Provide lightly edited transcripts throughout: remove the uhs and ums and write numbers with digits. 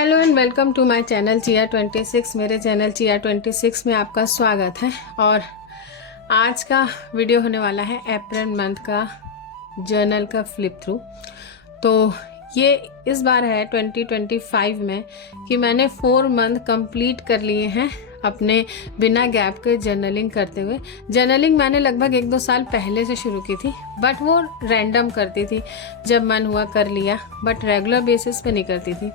Hello and welcome to my channel Chia 26। मेरे channel Chia 26 में आपका स्वागत है। और आज का वीडियो होने वाला है अप्रैल मंथ का जर्नल का फ्लिप थ्रू। तो ये इस बार है 2025 में कि मैंने 4 मंथ कंप्लीट कर लिए हैं अपने बिना गैप के जर्नलिंग करते हुए। जर्नलिंग मैंने लगभग 1-2 साल पहले से शुरू की थी, बट वो रैंडम करती थी, जब मन हुआ कर लिया, बट रेगुलर बेसिस पे नहीं करती थी।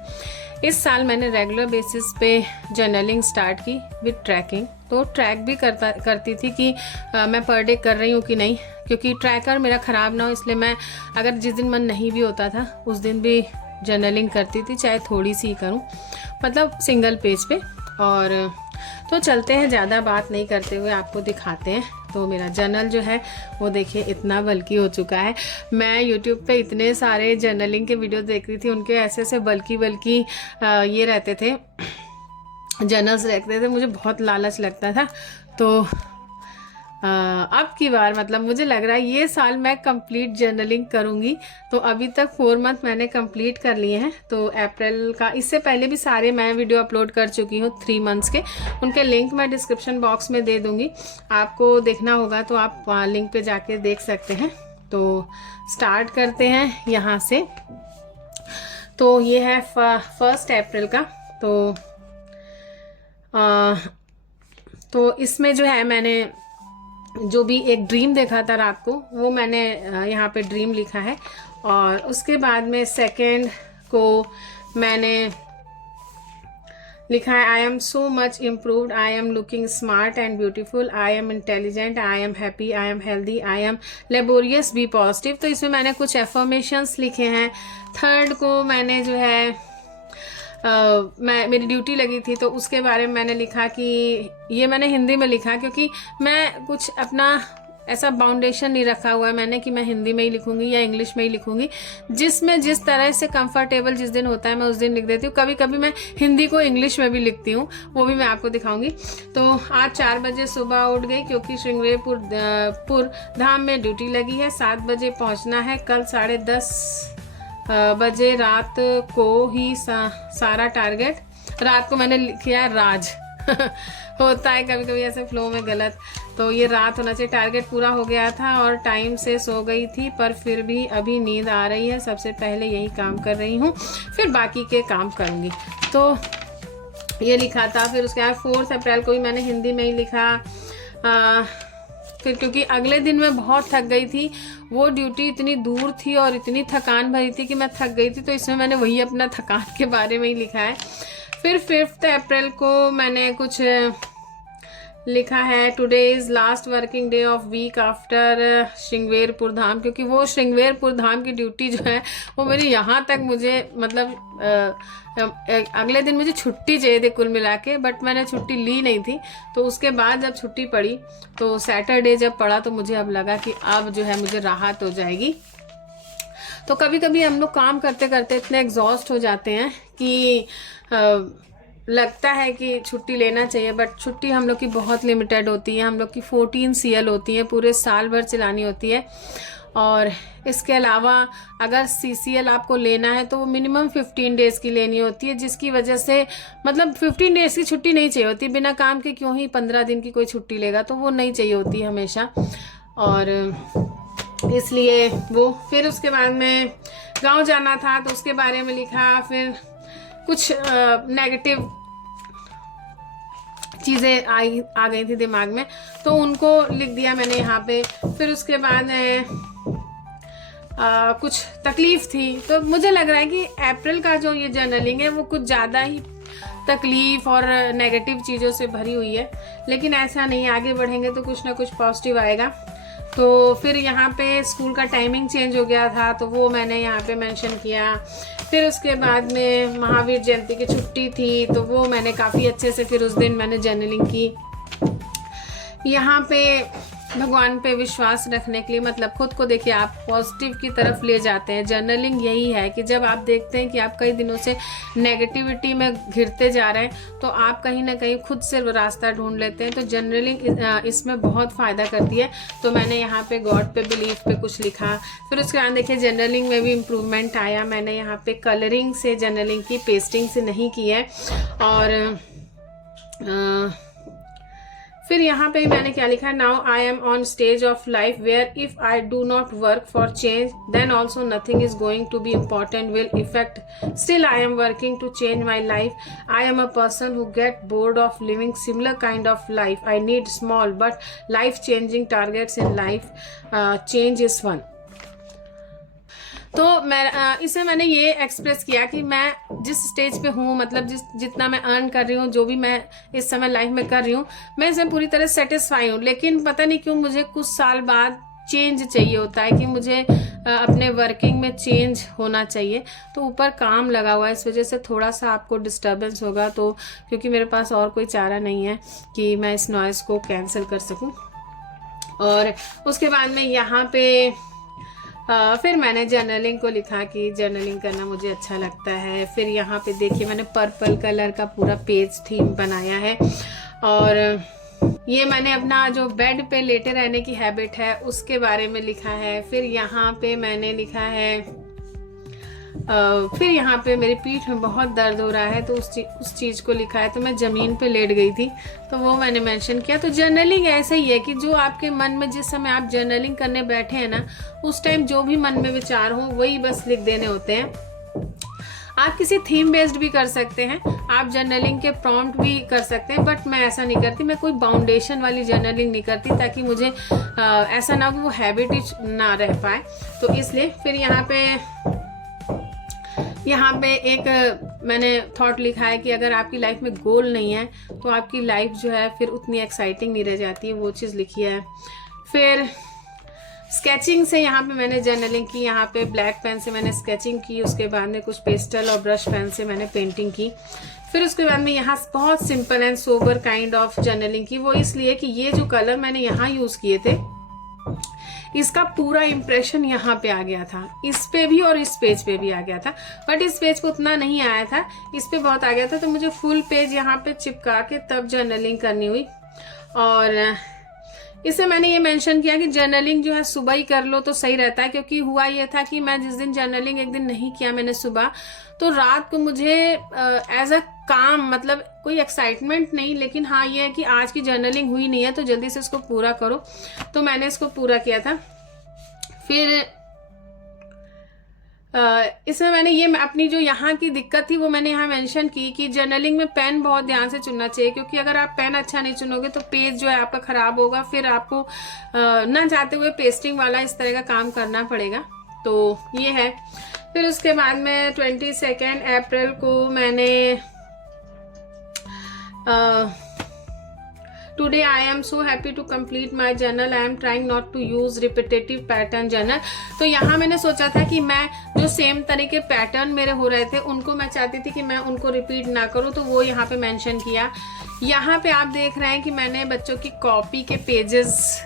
इस साल मैंने रेगुलर बेसिस पे जर्नलिंग स्टार्ट की विद ट्रैकिंग। तो ट्रैक भी करती थी कि मैं पर डे कर रही हूँ कि नहीं, क्योंकि ट्रैकर मेरा ख़राब ना हो, इसलिए मैं अगर जिस दिन मन नहीं भी होता था उस दिन भी जर्नलिंग करती थी, चाहे थोड़ी सी ही करूँ, मतलब सिंगल पेज पे। और तो चलते हैं, ज़्यादा बात नहीं करते हुए आपको दिखाते हैं। तो मेरा जर्नल जो है वो देखिए इतना बल्कि हो चुका है। मैं YouTube पे इतने सारे जर्नलिंग के वीडियो देख रही थी, उनके ऐसे ऐसे बल्कि ये रहते थे, जर्नल्स रहते थे, मुझे बहुत लालच लगता था। तो अब की बार मतलब मुझे लग रहा है ये साल मैं कंप्लीट जर्नलिंग करूँगी। तो अभी तक 4 मंथ मैंने कंप्लीट कर लिए हैं। तो अप्रैल का, इससे पहले भी सारे मैं वीडियो अपलोड कर चुकी हूँ 3 मंथ्स के, उनके लिंक मैं डिस्क्रिप्शन बॉक्स में दे दूँगी। आपको देखना होगा तो आप लिंक पे जाके देख सकते हैं। तो स्टार्ट करते हैं यहाँ से। तो ये है 1 अप्रैल का। तो इसमें जो है मैंने जो भी एक ड्रीम देखा था रात को, वो मैंने यहाँ पे ड्रीम लिखा है। और उसके बाद में सेकंड को मैंने लिखा है, I am so much improved, I am looking smart and beautiful, I am intelligent, I am happy, I am healthy, I am laborious, be positive. तो इसमें मैंने कुछ एफर्मेशंस लिखे हैं। थर्ड को मैंने जो है मेरी ड्यूटी लगी थी, तो उसके बारे में मैंने लिखा कि ये मैंने हिंदी में लिखा, क्योंकि मैं कुछ अपना ऐसा बाउंडेशन नहीं रखा हुआ है मैंने कि मैं हिंदी में ही लिखूंगी या इंग्लिश में ही लिखूंगी। जिसमें जिस तरह से कंफर्टेबल जिस दिन होता है मैं उस दिन लिख देती हूँ। कभी कभी मैं हिंदी को इंग्लिश में भी लिखती हूँ, वो भी मैं आपको दिखाऊंगी। तो आज 4 बजे सुबह उठ गई, क्योंकि श्रृंगेरपुर धाम में ड्यूटी लगी है। 7 बजे पहुँचना है। कल 10:30 बजे रात को ही सारा टारगेट, रात को मैंने लिखा राज होता है कभी कभी ऐसे फ्लो में गलत, तो ये रात होना चाहिए। टारगेट पूरा हो गया था और टाइम से सो गई थी, पर फिर भी अभी नींद आ रही है। सबसे पहले यही काम कर रही हूँ, फिर बाकी के काम करूँगी। तो ये लिखा था। फिर उसके बाद 4 अप्रैल को भी मैंने हिंदी में ही लिखा। फिर क्योंकि अगले दिन मैं बहुत थक गई थी, वो ड्यूटी इतनी दूर थी और इतनी थकान भरी थी कि मैं थक गई थी, तो इसमें मैंने वही अपना थकान के बारे में ही लिखा है। फिर 5 अप्रैल को मैंने कुछ लिखा है, today is last working day of week after Shringerpur Dham, क्योंकि वो श्रृंगेरपुर धाम की ड्यूटी जो है वो मेरी यहाँ तक, मुझे मतलब अगले दिन मुझे छुट्टी चाहिए थी कुल मिला के, बट मैंने छुट्टी ली नहीं थी। तो उसके बाद जब छुट्टी पड़ी, तो सैटरडे जब पड़ा, तो मुझे अब लगा कि अब जो है मुझे राहत हो जाएगी। तो कभी कभी हम लोग काम करते करते इतने एग्जॉस्ट हो जाते हैं कि लगता है कि छुट्टी लेना चाहिए, बट छुट्टी हम लोग की बहुत लिमिटेड होती है। हम लोग की 14 CL होती है, पूरे साल भर चलानी होती है। और इसके अलावा अगर CCL आपको लेना है तो वो मिनिमम 15 डेज़ की लेनी होती है, जिसकी वजह से मतलब 15 डेज़ की छुट्टी नहीं चाहिए होती। बिना काम के क्यों ही 15 दिन की कोई छुट्टी लेगा, तो वो नहीं चाहिए होती हमेशा। और इसलिए वो, फिर उसके बाद में गांव जाना था, तो उसके बारे में लिखा। फिर कुछ नेगेटिव चीज़ें आ गई थी दिमाग में, तो उनको लिख दिया मैंने यहाँ पे। फिर उसके बाद कुछ तकलीफ थी, तो मुझे लग रहा है कि अप्रैल का जो ये जर्नलिंग है वो कुछ ज़्यादा ही तकलीफ और नेगेटिव चीज़ों से भरी हुई है, लेकिन ऐसा नहीं, आगे बढ़ेंगे तो कुछ ना कुछ पॉजिटिव आएगा। तो फिर यहाँ पे स्कूल का टाइमिंग चेंज हो गया था, तो वो मैंने यहाँ पे मेंशन किया। फिर उसके बाद में महावीर जयंती की छुट्टी थी, तो वो मैंने काफ़ी अच्छे से फिर उस दिन मैंने जर्नलिंग की। यहाँ पे भगवान पे विश्वास रखने के लिए, मतलब खुद को देखिए आप पॉजिटिव की तरफ ले जाते हैं। जर्नलिंग यही है कि जब आप देखते हैं कि आप कई दिनों से नेगेटिविटी में घिरते जा रहे हैं तो आप कहीं ना कहीं खुद से रास्ता ढूंढ लेते हैं। तो जर्नलिंग इसमें बहुत फ़ायदा करती है। तो मैंने यहाँ पे गॉड पे, बिलीफ पे कुछ लिखा। फिर उसके बाद देखिए जर्नलिंग में भी इम्प्रूवमेंट आया। मैंने यहाँ पे कलरिंग से जर्नलिंग की, पेस्टिंग से नहीं की है। और फिर यहाँ पे मैंने क्या लिखा है, now I am on stage of life where if I do not work for change then also nothing is going to be important will effect, still I am working to change my life. I am a person who get bored of living similar kind of life. I need small but life changing targets in life, change is one. तो मैं इसे मैंने ये express किया कि मैं जिस stage पे हूँ, मतलब जितना मैं अर्न कर रही हूँ, जो भी मैं इस समय लाइफ में कर रही हूँ, मैं इसमें पूरी तरह सेटिस्फाई हूँ। लेकिन पता नहीं क्यों मुझे कुछ साल बाद चेंज चाहिए होता है कि मुझे अपने वर्किंग में चेंज होना चाहिए। तो ऊपर काम लगा हुआ है, इस वजह से थोड़ा सा आपको डिस्टर्बेंस होगा। तो क्योंकि मेरे पास और कोई चारा नहीं है कि मैं इस नॉइज़ को कैंसिल कर सकूँ। और उसके बाद में यहाँ पे फिर मैंने जर्नलिंग को लिखा कि जर्नलिंग करना मुझे अच्छा लगता है। फिर यहाँ पे देखिए मैंने पर्पल कलर का पूरा पेज थीम बनाया है। और ये मैंने अपना जो बेड पे लेटे रहने की हैबिट है उसके बारे में लिखा है। फिर यहाँ पे मैंने लिखा है फिर यहाँ पे मेरी पीठ में बहुत दर्द हो रहा है तो उस चीज़ को लिखा है। तो मैं ज़मीन पे लेट गई थी तो वो मैंने मेंशन किया। तो जर्नलिंग ऐसे ही है कि जो आपके मन में, जिस समय आप जर्नलिंग करने बैठे हैं ना, उस टाइम जो भी मन में विचार हो वही बस लिख देने होते हैं। आप किसी थीम बेस्ड भी कर सकते हैं, आप जर्नलिंग के प्रॉम्प्ट भी कर सकते हैं, बट मैं ऐसा नहीं करती। मैं कोई बाउंडेशन वाली जर्नलिंग नहीं करती ताकि मुझे ऐसा ना हो वो हैबिट ही ना रह पाए। तो इसलिए फिर यहाँ पे एक मैंने थॉट लिखा है कि अगर आपकी लाइफ में गोल नहीं है तो आपकी लाइफ जो है फिर उतनी एक्साइटिंग नहीं रह जाती है, वो चीज़ लिखी है। फिर स्केचिंग से यहाँ पे मैंने जर्नलिंग की। यहाँ पे ब्लैक पेन से मैंने स्केचिंग की, उसके बाद में कुछ पेस्टल और ब्रश पेन से मैंने पेंटिंग की। फिर उसके बाद में यहाँ बहुत simple and sober kind of journaling की। वो इसलिए कि ये जो कलर मैंने यहाँ यूज़ किए थे इसका पूरा इम्प्रेशन यहाँ पे आ गया था, इस पे भी और इस पेज पे भी आ गया था। बट इस पेज पे उतना नहीं आया था, इस पे बहुत आ गया था। तो मुझे फुल पेज यहाँ पे चिपका के तब जर्नलिंग करनी हुई। और इससे मैंने ये मेंशन किया कि जर्नलिंग जो है सुबह ही कर लो तो सही रहता है। क्योंकि हुआ ये था कि मैं जिस दिन जर्नलिंग एक दिन नहीं किया मैंने सुबह, तो रात को मुझे एज अ काम, मतलब कोई एक्साइटमेंट नहीं, लेकिन हाँ ये है कि आज की जर्नलिंग हुई नहीं है तो जल्दी से इसको पूरा करो। तो मैंने इसको पूरा किया था। फिर इसमें मैंने ये अपनी जो यहाँ की दिक्कत थी वो मैंने यहाँ मेंशन की कि जर्नलिंग में पेन बहुत ध्यान से चुनना चाहिए। क्योंकि अगर आप पेन अच्छा नहीं चुनोगे तो पेज जो है आपका ख़राब होगा, फिर आपको ना चाहते हुए पेस्टिंग वाला इस तरह का काम करना पड़ेगा। तो ये है। फिर उसके बाद में 22 अप्रैल को मैंने today I am so happy to complete my journal, I am trying not to use repetitive pattern journal. तो यहाँ मैंने सोचा था कि मैं जो सेम तरह के पैटर्न मेरे हो रहे थे उनको मैं चाहती थी कि मैं उनको रिपीट ना करूँ, तो वो यहाँ पे मेंशन किया। यहाँ पे आप देख रहे हैं कि मैंने बच्चों की कॉपी के पेजेस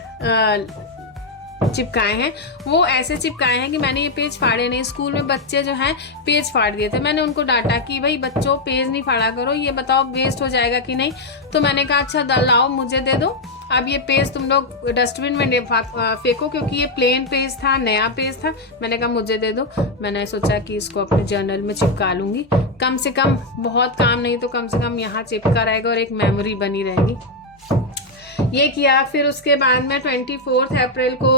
चिपकाए हैं। वो ऐसे चिपकाए हैं कि मैंने ये पेज फाड़े नहीं। स्कूल में बच्चे जो हैं पेज फाड़ दिए थे, मैंने उनको डांटा कि भाई बच्चों पेज नहीं फाड़ा करो, ये बताओ वेस्ट हो जाएगा कि नहीं। तो मैंने कहा अच्छा लाओ मुझे दे दो, अब ये पेज तुम लोग डस्टबिन में फेंको, क्योंकि ये प्लेन पेज था, नया पेज था। मैंने कहा मुझे दे दो। मैंने सोचा कि इसको अपने जर्नल में चिपका लूँगी, कम से कम बहुत काम नहीं तो कम से कम यहाँ चिपका रहेगा और एक मेमोरी बनी रहेगी। ये किया। फिर उसके बाद में 24 अप्रैल को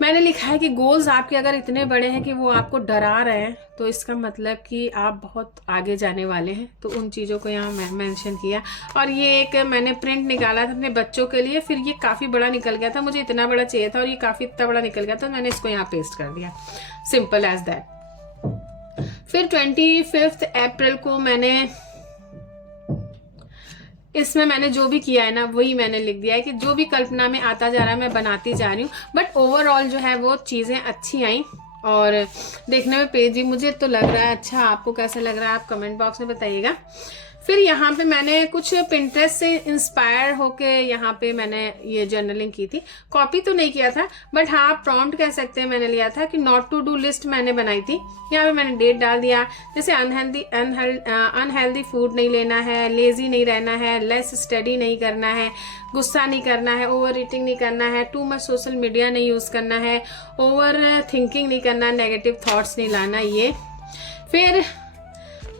मैंने लिखा है कि गोल्स आपके अगर इतने बड़े हैं कि वो आपको डरा रहे हैं तो इसका मतलब कि आप बहुत आगे जाने वाले हैं। तो उन चीज़ों को यहाँ मैं मेंशन किया। और ये एक मैंने प्रिंट निकाला था अपने बच्चों के लिए, फिर ये काफ़ी बड़ा निकल गया था, मुझे इतना बड़ा चाहिए था और ये काफ़ी इतना बड़ा निकल गया था, मैंने इसको यहाँ पेस्ट कर दिया, सिंपल एज दैट। फिर 25 अप्रैल को मैंने इसमें मैंने जो भी किया है ना वही मैंने लिख दिया है कि जो भी कल्पना में आता जा रहा है मैं बनाती जा रही हूँ। बट ओवरऑल जो है वो चीज़ें अच्छी आई और देखने में पेज भी मुझे तो लग रहा है अच्छा। आपको कैसा लग रहा है आप कमेंट बॉक्स में बताइएगा। फिर यहाँ पे मैंने कुछ पिंटरेस्ट से इंस्पायर होके यहाँ पे मैंने ये जर्नलिंग की थी। कॉपी तो नहीं किया था, बट हाँ प्रॉम्प्ट कह सकते हैं, मैंने लिया था कि नॉट टू डू लिस्ट मैंने बनाई थी। यहाँ पे मैंने डेट डाल दिया, जैसे अनहेल्दी फूड नहीं लेना है, लेजी नहीं रहना है, लेस स्टडी नहीं करना है, गुस्सा नहीं करना है, ओवर ईटिंग नहीं करना है, टू मच सोशल मीडिया नहीं यूज़ करना है, ओवर थिंकिंग नहीं करना, नेगेटिव थॉट्स नहीं लाना ये। फिर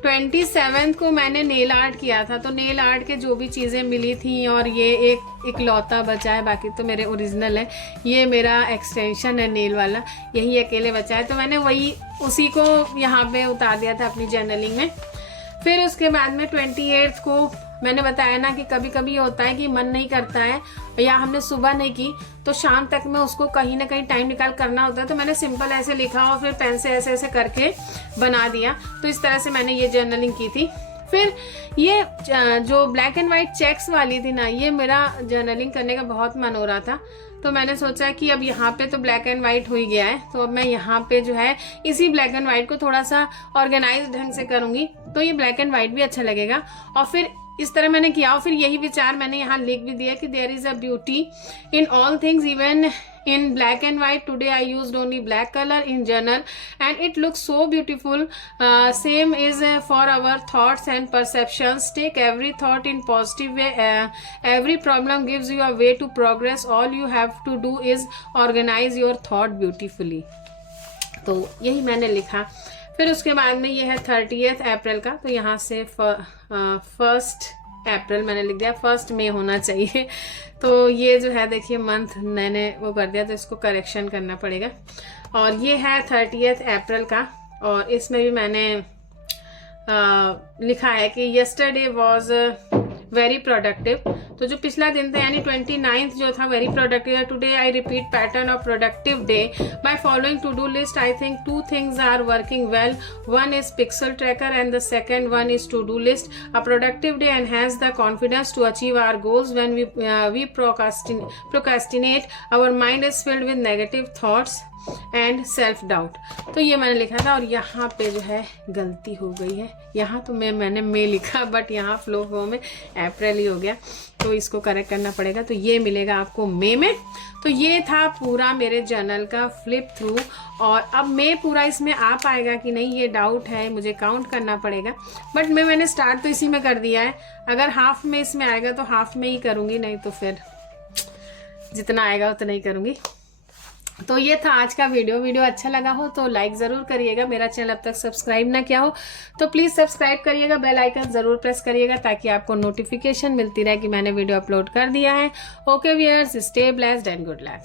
27 को मैंने नेल आर्ट किया था, तो नेल आर्ट के जो भी चीज़ें मिली थी, और ये एक इकलौता बचा है, बाकी तो मेरे ओरिजिनल है। ये मेरा एक्सटेंशन है नेल वाला, यही अकेले बचा है, तो मैंने वही उसी को यहाँ पे उतार दिया था अपनी जर्नलिंग में। फिर उसके बाद में 28 को मैंने बताया ना कि कभी कभी ये होता है कि मन नहीं करता है, या हमने सुबह नहीं की तो शाम तक में उसको कहीं ना कहीं टाइम निकाल करना होता है, तो मैंने सिंपल ऐसे लिखा और फिर पेन से ऐसे ऐसे करके बना दिया। तो इस तरह से मैंने ये जर्नलिंग की थी। फिर ये जो ब्लैक एंड वाइट चेक्स वाली थी ना, ये मेरा जर्नलिंग करने का बहुत मन हो रहा था, तो मैंने सोचा कि अब यहाँ पे तो ब्लैक एंड वाइट हो ही गया है, तो अब मैं यहाँ पे जो है इसी ब्लैक एंड वाइट को थोड़ा सा ऑर्गेनाइज ढंग से करूँगी, तो ये ब्लैक एंड वाइट भी अच्छा लगेगा। और फिर इस तरह मैंने किया, और फिर यही विचार मैंने यहाँ लिख भी दिया कि there is a beauty in all things, even in black and white. Today I used only black color in journal and it looks so beautiful. Same is for our thoughts and perceptions. Take every thought in positive way. Every problem gives you a way to progress. All you have to do is organize your thought beautifully. तो यही मैंने लिखा। फिर उसके बाद में ये है 30 अप्रैल का, तो यहाँ से 1 अप्रैल मैंने लिख दिया, 1 मई होना चाहिए। तो ये जो है देखिए मंथ मैंने वो कर दिया, तो इसको करेक्शन करना पड़ेगा। और ये है 30 अप्रैल का, और इसमें भी मैंने लिखा है कि यस्टरडे वॉज वेरी प्रोडक्टिव। तो जो पिछला दिन था यानी 29 जो था very productive. Today I repeat pattern of productive day by following to do list. I think 2 things are working well. One is pixel tracker and the second one is to do list. A productive day enhances the confidence to achieve our goals. When we procrastinate, our mind is filled with negative thoughts and self doubt. तो ये मैंने लिखा था, और यहाँ पे जो है गलती हो गई है, यहाँ तो मैंने मई लिखा, बट यहाँ फ्लो में अप्रैल ही हो गया, तो इसको करेक्ट करना पड़ेगा। तो ये मिलेगा आपको मई में। तो ये था पूरा मेरे जर्नल का फ्लिप थ्रू, और अब मई पूरा इसमें आ पाएगा कि नहीं ये डाउट है, मुझे काउंट करना पड़ेगा। बट मैंने स्टार्ट तो इसी में कर दिया है, अगर हाफ में इसमें आएगा तो हाफ में ही करूँगी, नहीं तो फिर जितना आएगा उतना ही करूँगी। तो ये था आज का वीडियो अच्छा लगा हो तो लाइक ज़रूर करिएगा। मेरा चैनल अब तक सब्सक्राइब ना किया हो तो प्लीज़ सब्सक्राइब करिएगा, बेल आइकन ज़रूर प्रेस करिएगा ताकि आपको नोटिफिकेशन मिलती रहे कि मैंने वीडियो अपलोड कर दिया है। Okay viewers, stay blessed and good luck.